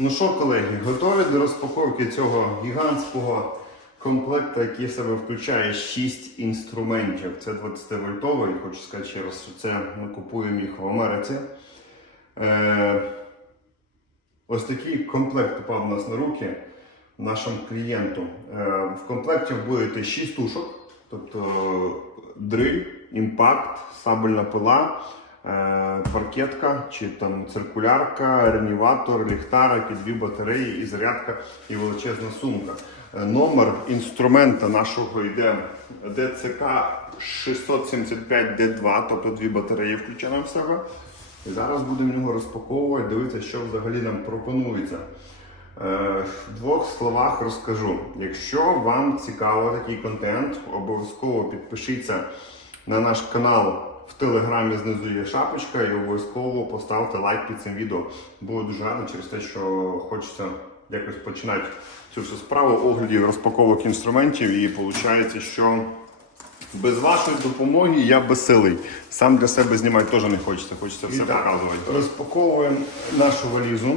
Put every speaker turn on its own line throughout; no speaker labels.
Ну що, колеги, готові до розпаковки цього гігантського комплекту, який в себе включає 6 інструментів. Це 20 вольтовий. Хочу сказати ще раз, що це ми купуємо їх в Америці. Е, ось такий комплект попав у нас на руки нашому клієнту. Е, в комплекті буде 6 тушок, тобто дриль, імпакт, сабельна пила. Е, паркетка чи там циркулярка, реніватор, ліхтарик, і дві батареї, і зарядка, і величезна сумка. Е, Номер інструмента нашого йде DCK 675D2, тобто дві батареї включено в себе. І зараз будемо його розпаковувати, дивитися, що взагалі нам пропонується. Е, В двох словах розкажу. Якщо вам цікаво такий контент, обов'язково підпишіться на наш канал в телеграмі знизу є шапочка і обов'язково поставте лайк під цим відео. Було дуже гарно через те, що хочеться якось починати цю всю справу оглядів розпаковок інструментів і виходить, що без вашої допомоги я безсилий. Сам для себе знімати теж не хочеться, хочеться все показувати. Розпаковуємо нашу валізу.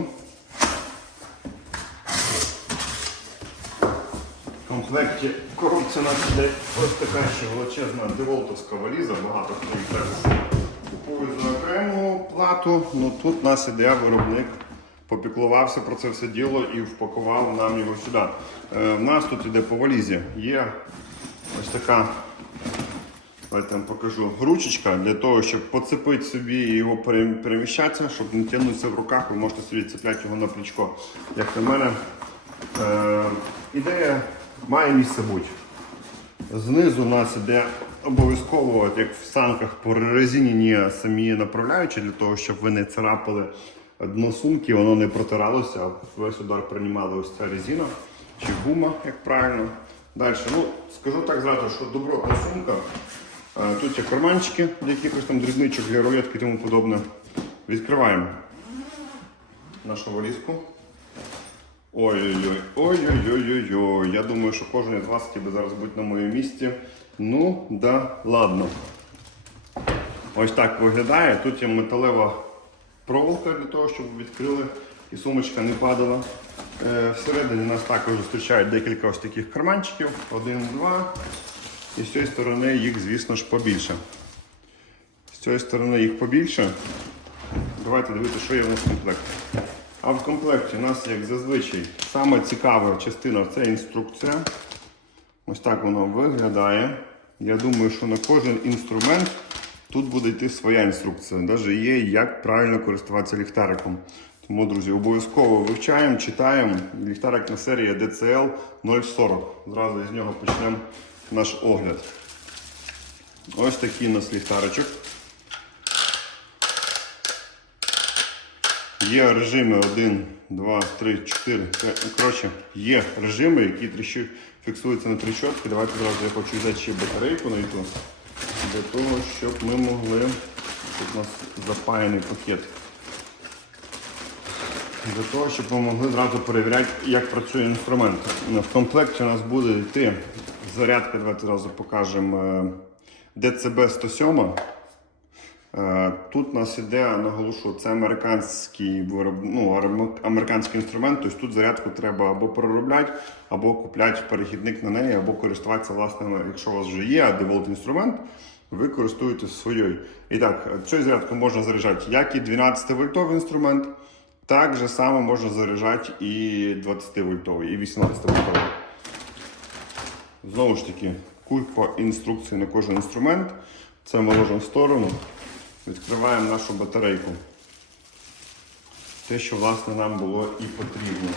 В комплекті коробці у нас іде ось така ще величезна деволтовська валіза, багато хто їх зараз купує за окрему плату. Ну тут нас іде виробник, попіклувався про це все діло і впакував нам його сюди. Е, в нас тут іде по валізі. Є ось така. Я вам покажу ручечка для того, щоб поцепити собі і його переміщатися, щоб не тягнутися в руках, ви можете собі цепляти його на плечко. Як на мене, е, ідея має місце бути. Знизу у нас іде обов'язково, як в санках, прорезинені самі направляючі, для того, щоб ви не царапали дно сумки, воно не протиралося, а весь удар приймала ось ця резина чи гума, як правильно. Далі, ну, скажу так зразу, що добротна сумка. Е, Тут є карманчики для якихось там дрібничок, для рулетки і тому подобне. Відкриваємо нашу валізку. Ой-ой-ой, ой-ой-ой-ой-ой. Я думаю, що кожен із вас хотів би зараз бути на моєму місці. Ну, да, ладно. Ось так виглядає. Тут є металева проволока для того, щоб відкрили і сумочка не падала. Е, Всередині нас також зустрічають декілька ось таких карманчиків. Один, два. І з цієї сторони їх, звісно ж, побільше. З цієї сторони їх побільше. Давайте дивитися, що є в нас в комплекті. А в комплекті у нас, як зазвичай, саме цікава частина це інструкція. Ось так воно виглядає. Я думаю, що на кожен інструмент тут буде йти своя інструкція. Навіть є, як правильно користуватися ліхтариком. Тому, друзі, обов'язково вивчаємо, читаємо. Ліхтарик на серії DCL 040. Зразу з нього почнемо наш огляд. Ось такий у нас ліхтаричок. Є режими 1, 2, 3, 4, 5. Ну, коротше, є режими, які тріщу, фіксуються на тріщотки. Давайте зразу я хочу взяти ще батарейку знайти, для того, щоб ми могли. Тут у нас запаяний пакет. Для того, щоб ми могли зразу перевіряти, як працює інструмент. В комплекті у нас буде йти зарядка, давайте зразу покажемо DCB 107. Е, Тут нас іде, наголошу, це американський ну, американський інструмент, тобто тут зарядку треба або переробляти, або купляти перехідник на неї, або користуватися власними, якщо у вас вже є деволт інструмент, ви користуєтесь своєю. І так, цю зарядку можна заряджати як і 12 вольтовий інструмент, так же само можна заряджати і 20 вольтовий, і 18 вольтовий. Знову ж таки, купа інструкцій на кожен інструмент. Це ми ложимо в сторону. Відкриваємо нашу батарейку. Те, що власне нам було і потрібно.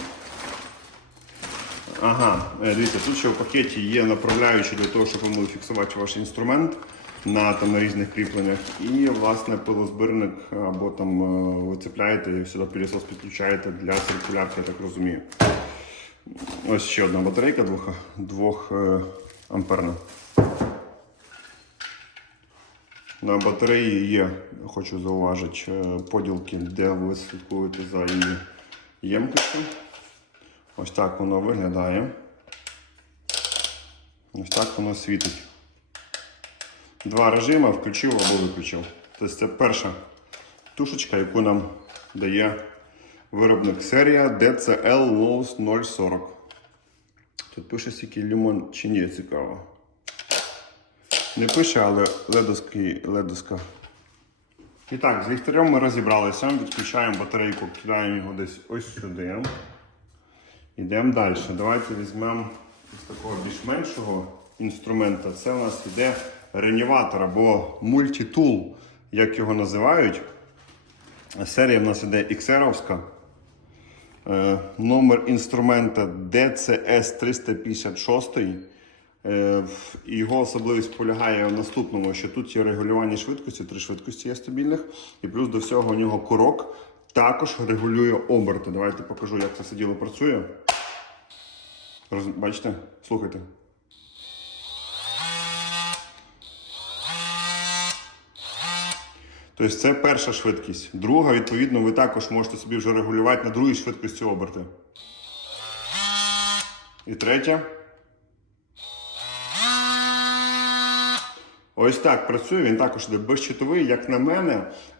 Ага, е, дивіться, тут ще в пакеті є направляючі для того, щоб ви могли фіксувати ваш інструмент на, там, на різних кріпленнях. І власне пилозбирник або там е, ви і сюди пилісос підключаєте для циркулярки, я так розумію. Ось ще одна батарейка 2, 2 амперна. На батареї є, хочу зауважити, е, поділки, де ви слідкуєте за її ємкістю. Ось так воно виглядає. Ось так воно світить. Два режими включив або виключив. Тобто це перша тушечка, яку нам дає Виробник серія DCL Lowe's 040. Тут пише скільки лімон чи ні, цікаво. Не пише, але ледовський, ледовська. І так, з ліхтарем ми розібралися. Відключаємо батарейку, кидаємо його десь ось сюди. Йдемо далі. Давайте візьмемо з такого більш-меншого інструмента. Це у нас іде реніватор або мультитул, як його називають. Серія в нас іде XR. Е, Номер інструмента DCS 356. Е, в- і Його особливість полягає в наступному, що тут є регулювання швидкості, три швидкості є стабільних, і плюс до всього у нього курок також регулює оберти. Давайте покажу, як це все діло працює. Роз... Бачите? Слухайте. Тобто це перша швидкість. Друга, відповідно, ви також можете собі вже регулювати на другій швидкості оберти. І третя. Ось так працює. Він також іде безщитовий. Як на мене,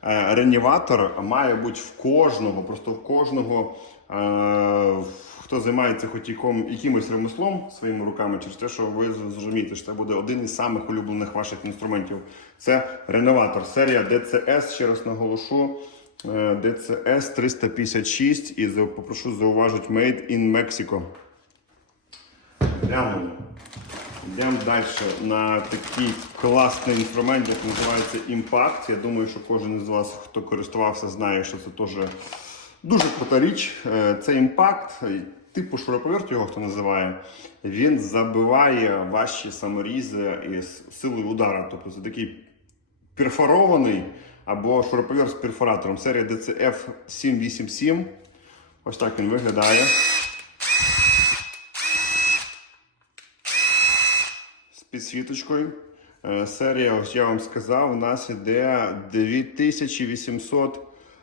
е, реніватор має бути в кожного, просто в кожного, е, хто займається хоч якимось ремеслом своїми руками, через те, що ви зрозумієте, що це буде один із самих улюблених ваших інструментів. Це реневатор. Серія DCS, ще раз наголошу. е, DCS 356 і попрошу зауважити Made in Mexico. Глянемо. Йдемо далі на такий класний інструмент, як називається Impact. Я думаю, що кожен із вас, хто користувався, знає, що це теж дуже крута річ. Е, Це Impact, типу шуруповерт його хто називає. Він забиває ваші саморізи із силою удара. Тобто це такий перфорований або шуруповерт з перфоратором. Серія DCF 787. Ось так він виглядає. Підсвіточкою. Е, Серія, ось я вам сказав, у нас іде 2800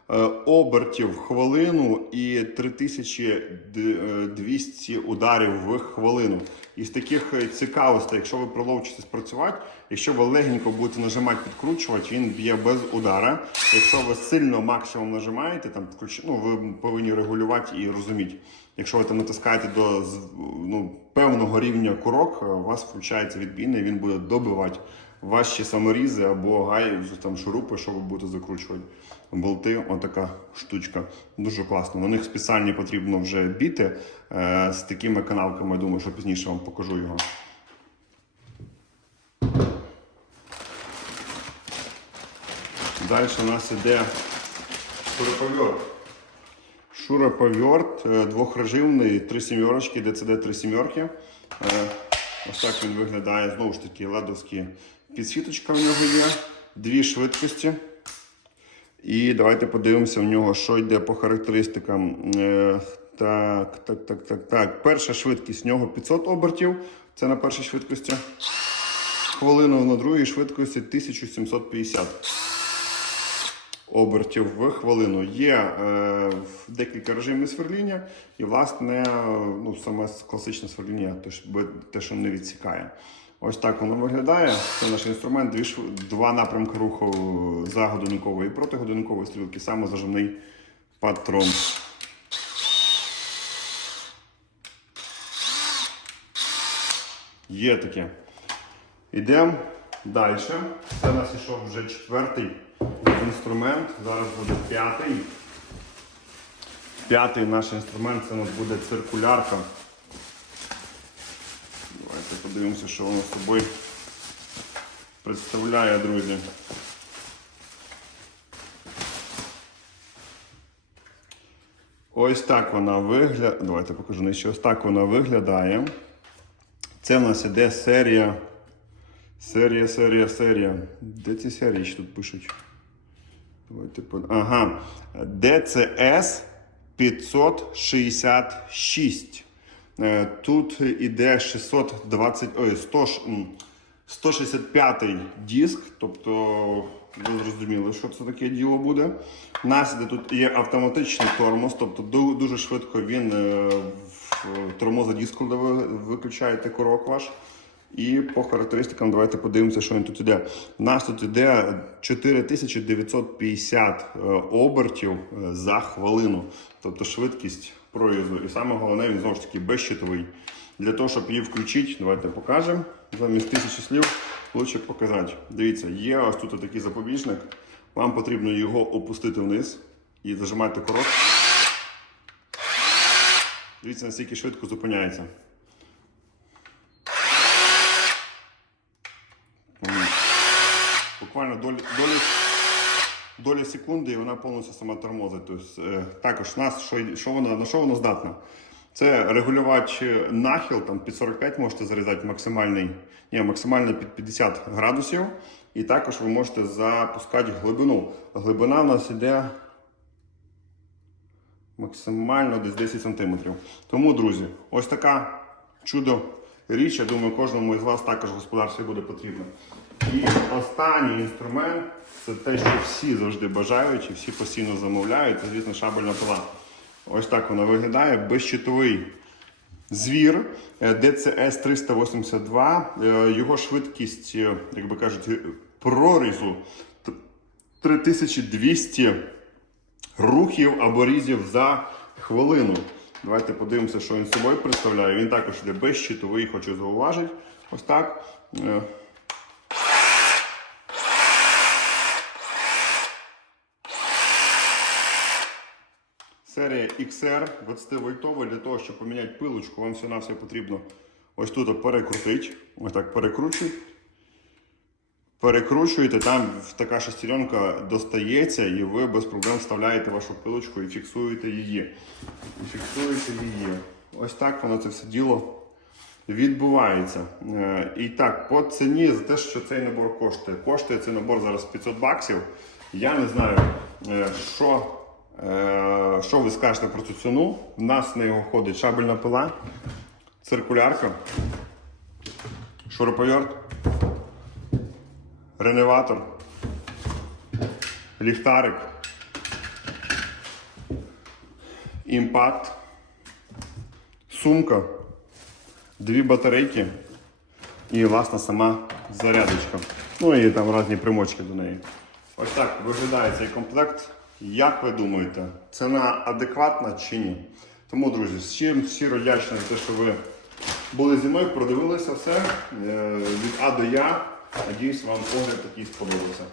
е, обертів в хвилину і 3200 ударів в хвилину. Із таких е, цікавостей, якщо ви приловчитесь працювати, якщо ви легенько будете нажимати, підкручувати, він б'є без удара. Якщо ви сильно максимум нажимаєте, там ну, ви повинні регулювати і розуміти. Якщо ви там натискаєте до ну, певного рівня курок, е, у вас включається відбійний, він буде добивати ваші саморізи або гай, там шурупи, що ви будете закручувати. Болти, отака штучка. Дуже класно. На них спеціальні потрібно вже біти е, з такими канавками. Я думаю, що пізніше вам покажу його. Далі у нас іде шуруповерт. Шуруповерт е, двохрежимний, три сімерочки, ДЦД три сімерки. Е, Ось так він виглядає. Знову ж таки, ледовські підсвіточка в нього є. Дві швидкості. І давайте подивимося в нього, що йде по характеристикам. Е, Так, так, так, так, так. Перша швидкість в нього 500 обертів. Це на першій швидкості. Хвилину на другій швидкості 1750 обертів в хвилину. Є е, декілька режимів сверління, і, власне, ну, саме класичне сверління, те, що- не відсікає. Ось так воно виглядає. Це наш інструмент, дві, два напрямки руху за годинникової і проти годинникової стрілки, саме зажимний патрон. Є таке. Йдемо далі. Це у нас ішов вже четвертий інструмент. Зараз буде п'ятий. П'ятий наш інструмент це у нас буде циркулярка. Давайте подивимося, що воно з собою представляє, друзі. Ось так вона виглядає. Давайте покажу нижче. Ось так вона виглядає. Це в нас іде серія. Серія, серія, серія. Де ці серії тут пишуть? Давайте под... Ага. DCS 566. Е, Тут іде 620, ой, 100, 165 диск, тобто ви зрозуміли, що це таке діло буде. У нас тут є автоматичний тормоз, тобто дуже швидко він е, тормозить диск, коли ви виключаєте курок ваш. І по характеристикам давайте подивимося, що він тут іде. У нас тут іде 4950 е, обертів е, за хвилину, тобто швидкість проїзду. І саме головне, він знову ж таки безщитовий. Для того, щоб її включити, давайте покажемо. Замість тисячі слів лучше показати. Дивіться, є ось тут такий запобіжник. Вам потрібно його опустити вниз і зажимати корот. Дивіться, наскільки швидко зупиняється. Буквально долі, долі, доля секунди і вона повністю сама тормозить. Тобто, е, також нас, що, що воно, на що воно здатне? Це регулювач нахил, там під 45 можете зарізати максимальний, ні, максимально під 50 градусів. І також ви можете запускати глибину. Глибина у нас іде максимально десь 10 см. Тому, друзі, ось така чудо річ. Я думаю, кожному із вас також в господарстві буде потрібно. І останній інструмент це те, що всі завжди бажають і всі постійно замовляють. Це, звісно, шабельна пила. Ось так вона виглядає. Безщитовий звір е, DCS 382. Е, Його швидкість, е, як би кажуть, е, прорізу 3200 рухів або різів за хвилину. Давайте подивимося, що він собою представляє. Він також йде безщитовий, хочу зауважити. Ось так. Е, Серія XR 20 вольтова для того, щоб поміняти пилочку, вам все на все потрібно ось тут перекрутити. Ось так перекручують. Перекручуєте, там така шестеренка достається, і ви без проблем вставляєте вашу пилочку і фіксуєте її. І фіксуєте її. Ось так воно це все діло відбувається. Е, І так, по ціні за те, що цей набор коштує. Коштує цей набор зараз 500 баксів. Я не знаю, е, що, що ви скажете про цю ціну. У нас на його входить шабельна пила, циркулярка, шуруповерт, реневатор, ліхтарик, імпакт, сумка, дві батарейки і власна сама зарядочка. Ну і там різні примочки до неї. Ось так виглядає цей комплект. Як ви думаєте, ціна адекватна чи ні? Тому, друзі, всім щиро вдячний за те, що ви були зі мною, продивилися все е, від А до Я. Надіюсь, вам огляд такий сподобався.